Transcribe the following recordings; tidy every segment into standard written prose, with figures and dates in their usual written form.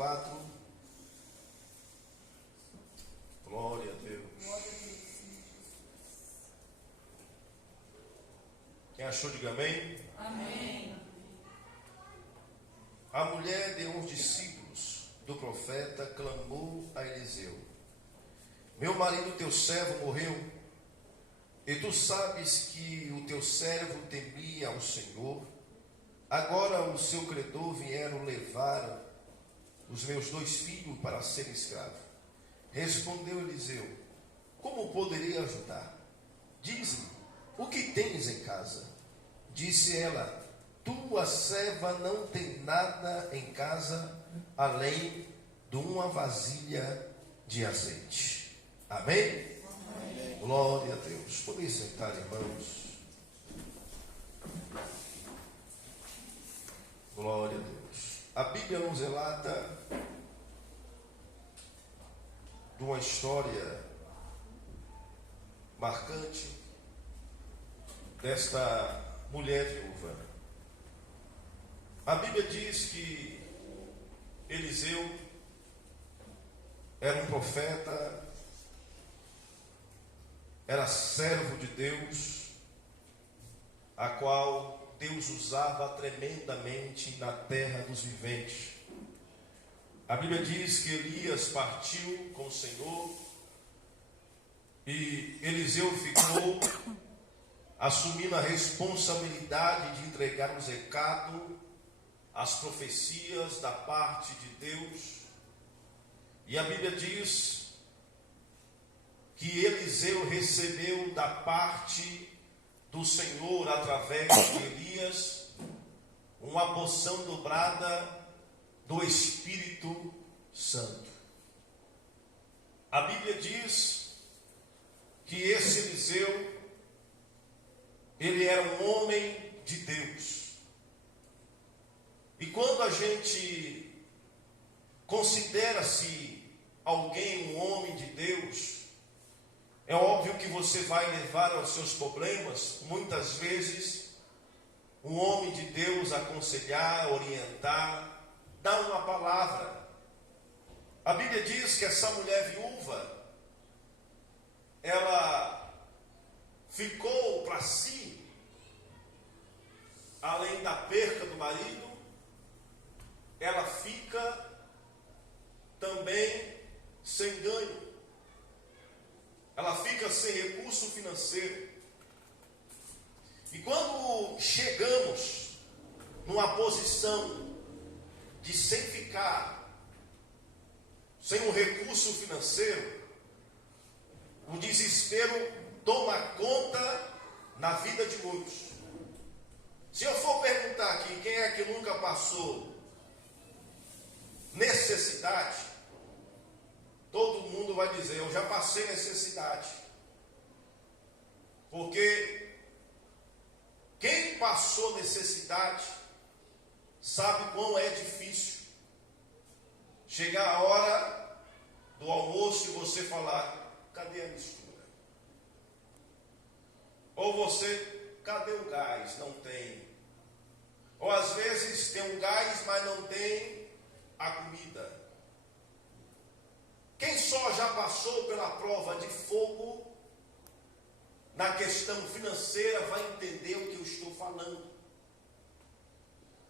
4. Glória a Deus. Quem achou, diga amém. Amém. A mulher de uns discípulos do profeta clamou a Eliseu: meu marido, teu servo, morreu, e tu sabes que o teu servo temia ao Senhor. Agora o seu credor vieram levar os meus 2 filhos para serem escravos. Respondeu Eliseu: como poderia ajudar? Diz-me, o que tens em casa? Disse ela: tua serva não tem nada em casa, além de uma vasilha de azeite. Amém? Amém. Glória a Deus. Podem sentar, irmãos. Glória a Deus. A Bíblia nos relata de uma história marcante desta mulher viúva. A Bíblia diz que Eliseu era um profeta, era servo de Deus, a qual Deus usava tremendamente na terra dos viventes. A Bíblia diz que Elias partiu com o Senhor e Eliseu ficou assumindo a responsabilidade de entregar os recados, as profecias da parte de Deus. E a Bíblia diz que Eliseu recebeu da parte do Senhor, através de Elias, uma porção dobrada do Espírito Santo. A Bíblia diz que esse Eliseu, ele era um homem de Deus. E quando a gente considera-se alguém, um homem de Deus, é óbvio que você vai levar aos seus problemas, muitas vezes, um homem de Deus aconselhar, orientar, dar uma palavra. A Bíblia diz que essa mulher viúva, ela ficou para si, além da perca do marido, ela fica também sem ganho. Ela fica sem recurso financeiro. E quando chegamos numa posição de sem ficar, sem um recurso financeiro, o desespero toma conta na vida de muitos. Se eu for perguntar aqui, quem é que nunca passou necessidade, todo mundo vai dizer: eu já passei necessidade. Porque quem passou necessidade sabe quão é difícil chegar a hora do almoço e você falar: cadê a mistura? Ou você: cadê o gás? Não tem. Ou às vezes tem um gás, mas não tem a comida. Quem só já passou pela prova de fogo na questão financeira vai entender o que eu estou falando.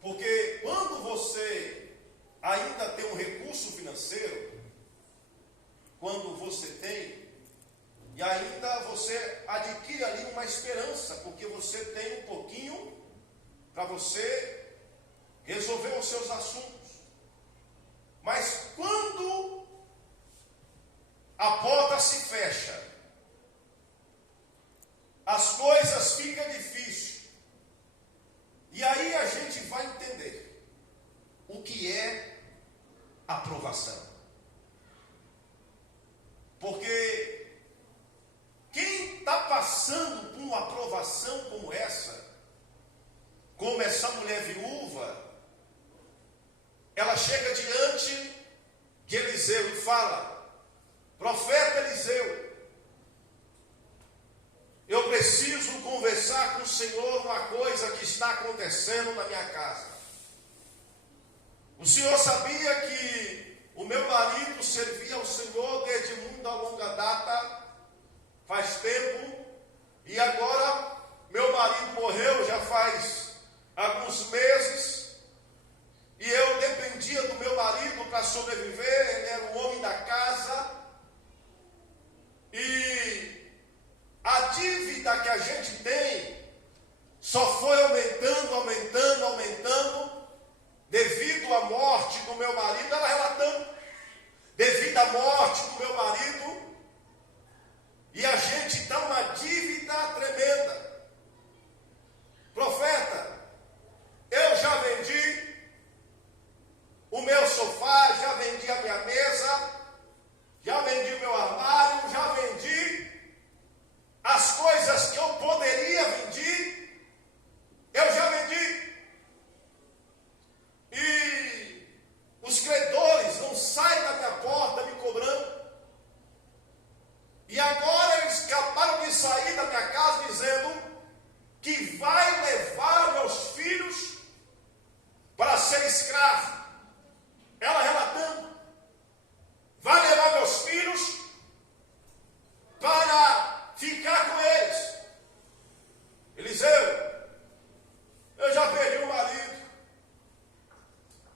Porque quando você ainda tem um recurso financeiro, quando você tem, e ainda você adquire ali uma esperança, porque você tem um pouquinho para você resolver os seus assuntos. Mas quando a porta se fecha, as coisas ficam difíceis, e aí a gente vai entender o que é aprovação. Porque quem está passando por uma aprovação como essa mulher viúva, ela chega diante de Eliseu e fala: profeta Eliseu, eu preciso conversar com o Senhor uma coisa que está acontecendo na minha casa. O O senhor sabia que o meu marido servia ao Senhor desde muito longa data, faz tempo, e agora meu marido morreu já faz alguns meses, e eu dependia do meu marido para sobreviver, ele era o homem da casa, e a dívida que a gente tem só foi aumentando, devido à morte do meu marido, ela relatando, devido à morte do meu marido, e a gente dá uma dívida tremenda. Profeta, eu já vendi o meu sofá, já vendi a minha mesa, já vendi o meu armário, já vendi as coisas que eu poderia vender, eu já vendi. E os credores não saem da minha porta me cobrando. E agora eles acabaram de sair da minha casa dizendo que vai levar meus filhos para ser escravo. Ela relatando, vai levar meus filhos para ficar com eles. Eliseu, eu já perdi o marido.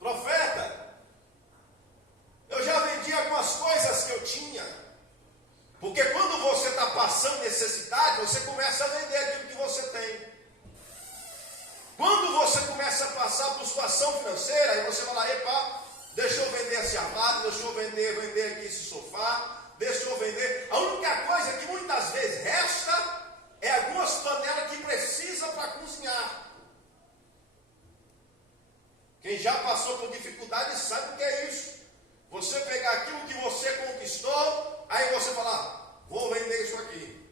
Profeta, eu já vendi algumas coisas que eu tinha. Porque quando você está passando necessidade, você começa a vender aquilo que você tem. Quando você começa a passar por situação financeira, aí você vai lá, epa, deixa eu vender esse armário, deixa eu vender aqui esse sofá, deixa eu vender. A única coisa que muitas vezes resta é algumas panelas que precisa para cozinhar. Quem já passou por dificuldade sabe o que é isso. Você pegar aquilo que você conquistou, aí você fala, vou vender isso aqui.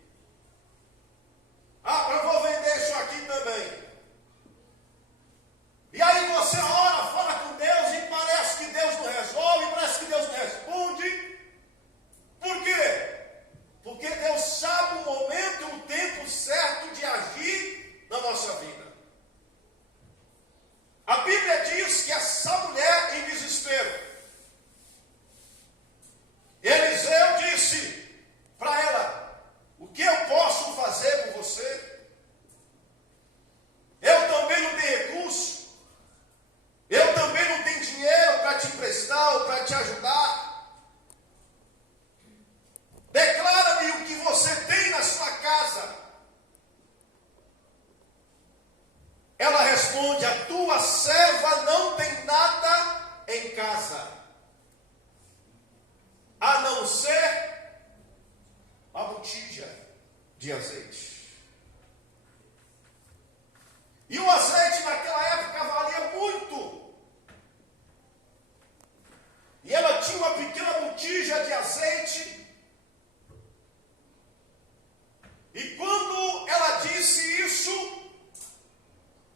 Ah, eu vou vender isso aqui também. E aí você ora, fala com Deus e parece que Deus não resolve, parece que Deus não responde. Por quê? Porque Deus sabe o momento e o tempo certo de agir na nossa vida. A Bíblia diz que essa mulher em desespero, Eliseu disse para ela, o que eu posso fazer por você? Eu também não tenho recurso, eu também não tenho dinheiro para te emprestar ou para te ajudar. Declara-me o que você tem na sua casa. Ela responde, a tua serva não tem nada em casa, a não ser a botija de azeite. E o azeite naquela época valia muito. E ela tinha uma pequena botija de azeite. E quando ela disse isso,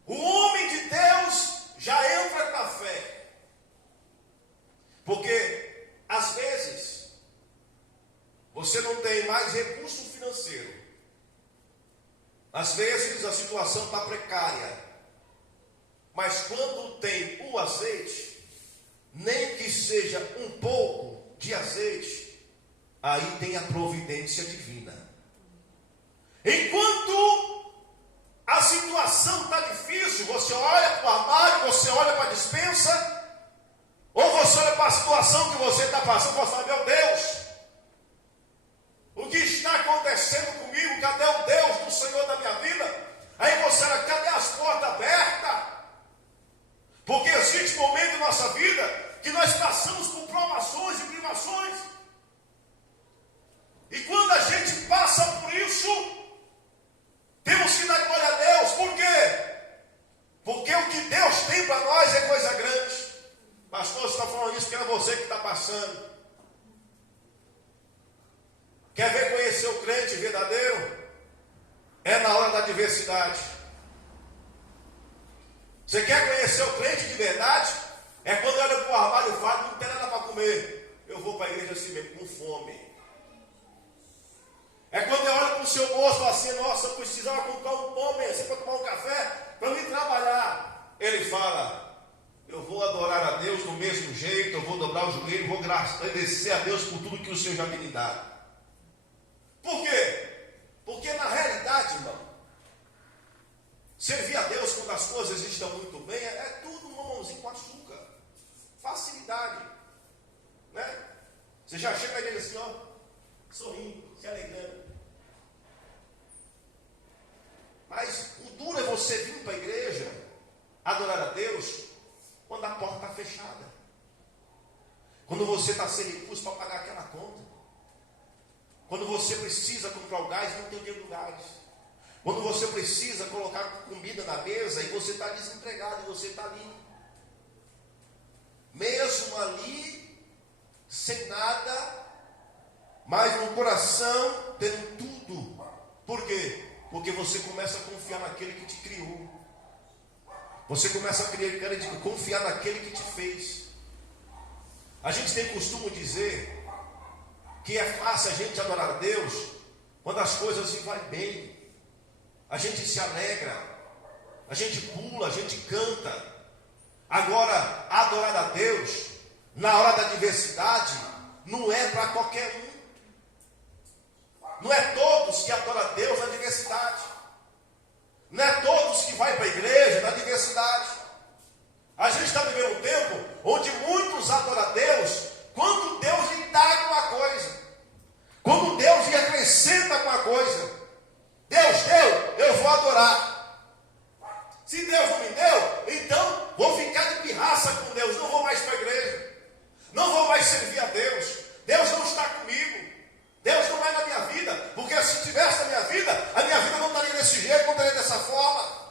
o homem de Deus já entra na fé. Porque, às vezes, você não tem mais recurso financeiro. Às vezes, a situação está precária. Mas quando tem o azeite, nem que seja um pouco de azeite, aí tem a providência divina. Enquanto a situação está difícil, você olha para o armário, você olha para a despensa, ou você olha para a situação que você está passando e fala, meu Deus, o que está acontecendo comigo? Cadê o Deus do Senhor da minha vida? Aí você olha, cadê as portas abertas? Porque existe momento em nossa vida que nós passamos por provações e privações. E quando a gente passa por isso, temos que dar glória a Deus. Por quê? Porque o que Deus tem para nós é coisa grande. Pastor, você está falando isso que é você que está passando. Quer ver conhecer o crente verdadeiro? É na hora da adversidade. Você quer conhecer o crente de verdade? É quando olha para o armário e fala, não tem nada para comer. Eu vou para a igreja assim mesmo, com fome. É quando eu olho para o seu bolso e falo assim, nossa, eu precisava comprar um pão, assim, para tomar um café, para eu ir trabalhar. Ele fala, eu vou adorar a Deus do mesmo jeito, eu vou dobrar o joelho, vou agradecer a Deus por tudo que o Senhor já me dá. Por quê? Porque na realidade, irmão, servir a Deus quando as coisas estão muito bem é tudo um mamãozinho com açúcar. Facilidade. Né? Você já chega na igreja assim, ó, sorrindo, se alegrando. Mas o duro é você vir para a igreja, adorar a Deus, quando a porta está fechada. Quando você está sem recurso para pagar aquela conta. Quando você precisa comprar o gás, não tem dinheiro do gás. Quando você precisa colocar comida na mesa e você está desempregado e você está ali. Mesmo ali, sem nada, mas no coração tendo tudo. Por quê? Porque você começa a confiar naquele que te criou. Você começa a confiar naquele que te fez. A gente tem costume de dizer que é fácil a gente adorar a Deus quando as coisas se vai bem. A gente se alegra, a gente pula, a gente canta. Agora, adorar a Deus na hora da adversidade não é para qualquer um. Não é todos que adoram a Deus na adversidade. Não é todos que vai para a igreja na adversidade. A gente está vivendo um tempo onde muitos adoram a Deus quando Deus lhe dá alguma coisa. Quando Deus lhe acrescenta alguma coisa. Deus deu, eu vou adorar. Se Deus não me deu, então vou ficar de pirraça com Deus. Não vou mais para a igreja. Não vou mais servir a Deus. Deus não está comigo. Deus não é na minha vida. Porque se estivesse na minha vida, a minha vida não estaria desse jeito, não estaria dessa forma.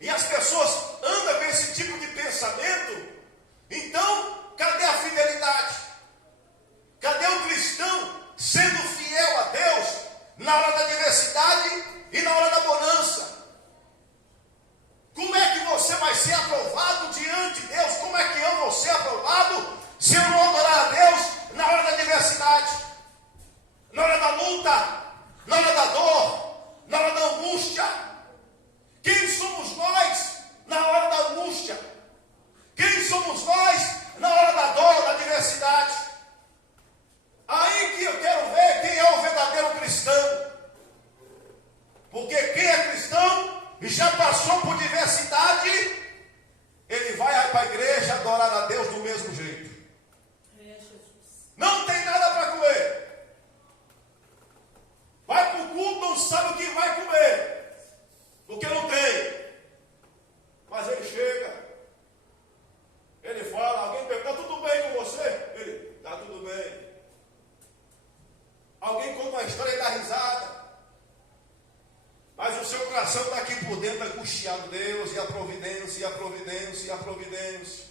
E as pessoas andam com esse tipo de pensamento. Então, cadê a fidelidade? Cadê o cristão sendo fiel a Deus na hora da adversidade e na hora da bonança? Como é que você vai ser aprovado diante de Deus? Como é que eu vou ser aprovado se eu não adorar a Deus na hora da adversidade? Na hora da luta? Na hora da dor? Na hora da angústia? Quem somos nós na hora da angústia? Quem somos nós na hora da dor, da adversidade? Aí que eu quero ver quem é o verdadeiro cristão. Porque quem é cristão e já passou por diversidade, ele vai para a igreja adorar a Deus do mesmo jeito. Não tem nada para comer. Vai para o culto, não sabe o que vai comer. Porque não tem. Mas ele chega. Ele fala, alguém pergunta, está tudo bem com você? Ele, está tudo bem. Alguém conta uma história e dá risada. Mas o seu coração está aqui por dentro, angustiado. Deus, e a providência, e a providência, e a providência.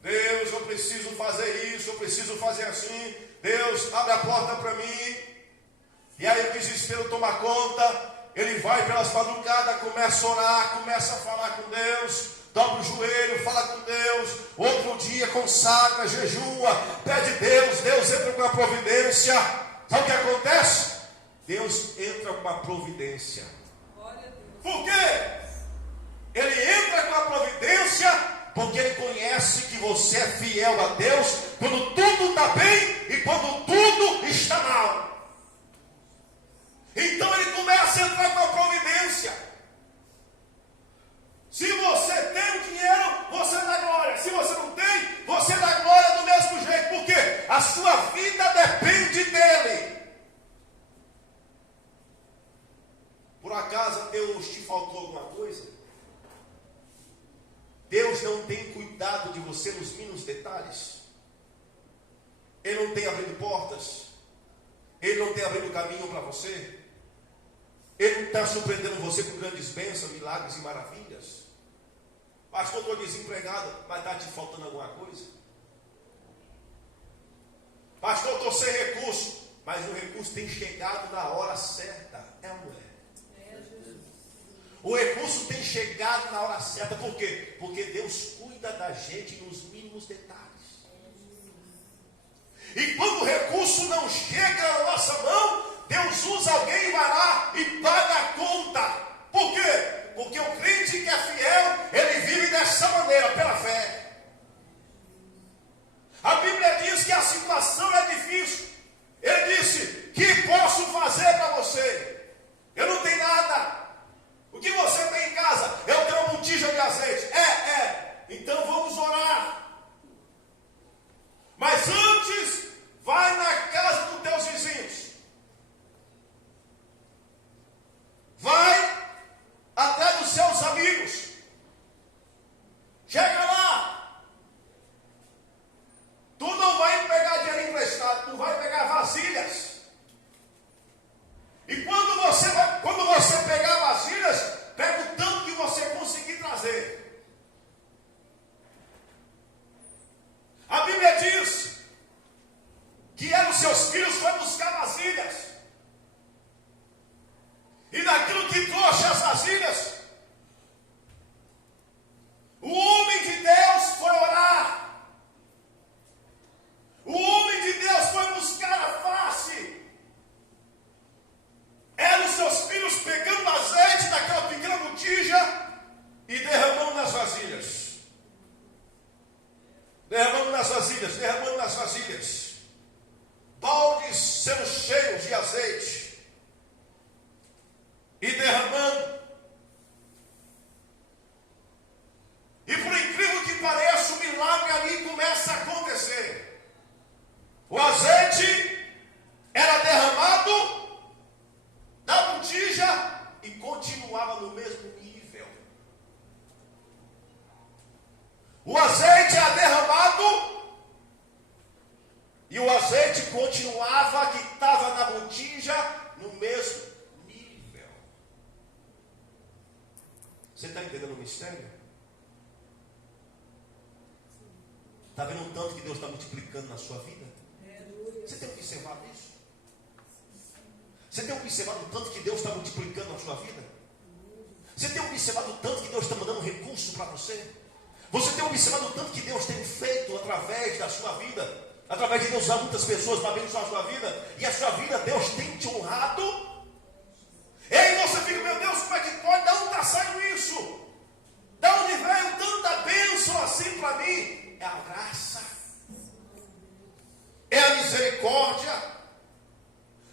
Deus, eu preciso fazer isso, eu preciso fazer assim. Deus, abre a porta para mim. E aí o desespero toma conta. Ele vai pelas madrugadas, começa a orar, começa a falar com Deus. Dobra o joelho, fala com Deus. Outro dia consagra, jejua, pede Deus. Deus entra com a providência. Sabe o que acontece? Deus entra com a providência. Por quê? Ele entra com a providência porque ele conhece que você é fiel a Deus quando tudo está bem e quando tudo está mal. Então ele começa a entrar com a providência. Se você tem o dinheiro, você dá glória. Se você não tem, você dá glória do mesmo jeito. Porque a sua vida depende dele. Por acaso Deus te faltou alguma coisa? Deus não tem cuidado de você nos mínimos detalhes. Ele não tem abrindo portas. Ele não tem abrindo caminho para você. Ele não está surpreendendo você com grandes bênçãos, milagres e maravilhas. Pastor, estou desempregado, mas está te faltando alguma coisa? Pastor, estou sem recurso, mas o recurso tem chegado na hora certa. É ou não é? O recurso tem chegado na hora certa. Por quê? Porque Deus cuida da gente nos mínimos detalhes. E quando o recurso não chega na nossa mão, Deus usa alguém e vai lá e paga a conta. Por quê? Porque o crente que é fiel, ele vive dessa e continuava no mesmo nível. O azeite era derramado e o azeite continuava, que estava na botija, no mesmo nível. Você está entendendo o mistério? Está vendo o tanto que Deus está multiplicando na sua vida? Você tem observado isso? Você tem observado o tanto que Deus está multiplicando na sua vida? Você tem observado o tanto que Deus está mandando recurso para você? Você tem observado o tanto que Deus tem feito através da sua vida? Através de Deus usar muitas pessoas para abençoar a sua vida. E a sua vida, Deus tem te honrado. E aí você fica, meu Deus, como é que pode? Da onde está saindo isso? Da onde veio tanta bênção assim para mim? É a graça. É a misericórdia.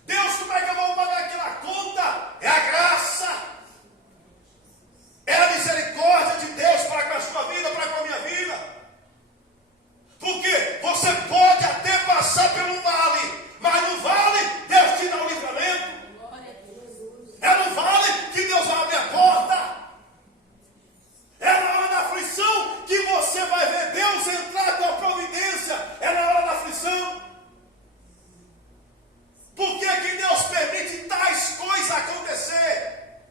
Deus, como é que eu vou pagar aquela conta? É a graça. É a misericórdia de Deus para com a sua vida, para com a minha vida. Porque você pode até passar por um vale, mas no vale Deus te dá o livramento. É no vale que Deus vai abrir a porta. É na hora da aflição que você vai ver Deus entrar com a providência. É na hora da aflição. Por que que Deus permite tais coisas acontecer?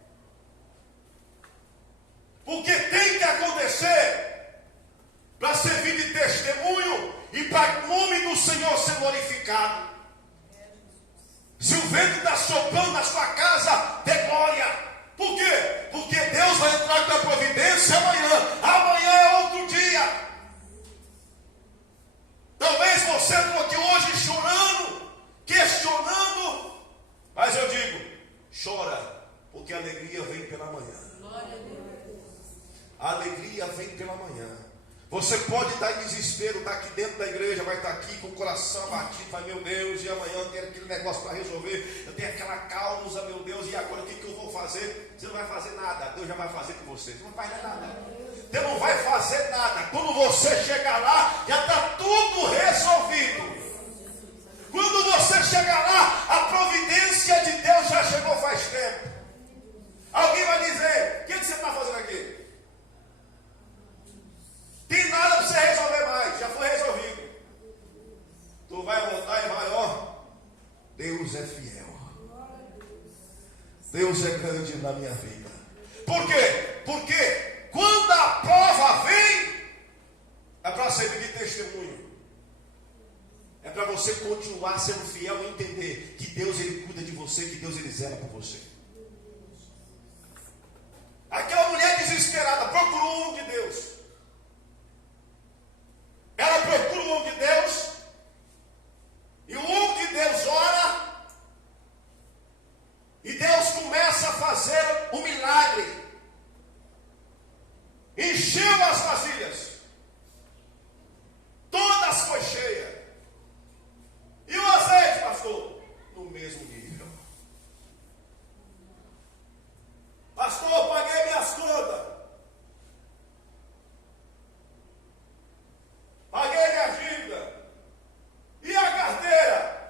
Porque tem que acontecer para servir de testemunho e para o nome do Senhor ser glorificado. Se o vento está soprando na sua casa, dê glória. Por quê? Porque Deus vai entrar com a providência amanhã. Amanhã é outro dia. Talvez você entrou aqui hoje chorando, questionando, mas eu digo, chora, porque a alegria vem pela manhã. A alegria vem pela manhã. Você pode estar em desespero, estar aqui dentro da igreja, vai estar aqui com o coração batido, vai, meu Deus, e amanhã eu tenho aquele negócio para resolver, eu tenho aquela causa, meu Deus, e agora o que eu vou fazer? Você não vai fazer nada, Deus já vai fazer com você. Você não vai fazer nada. Deus não vai fazer nada. Quando você chegar lá, já está tudo resolvido. Quando você chegar lá, a providência de Deus já chegou faz tempo. Alguém vai dizer, o que você está fazendo aqui? Tem nada para você resolver mais, já foi resolvido. Tu vai voltar e vai, ó. Deus é fiel. Deus é grande na minha vida. Por quê? Porque quando a prova vem, é para servir de testemunho. É para você continuar sendo fiel e entender que Deus ele cuida de você, que Deus ele zela por você. Aquela mulher desesperada procurou o homem de Deus. Ela procura o homem de Deus, e o homem de Deus ora, e Deus começa a fazer um milagre. Encheu as vasilhas, todas foi cheia. E o azeite, pastor? No mesmo nível.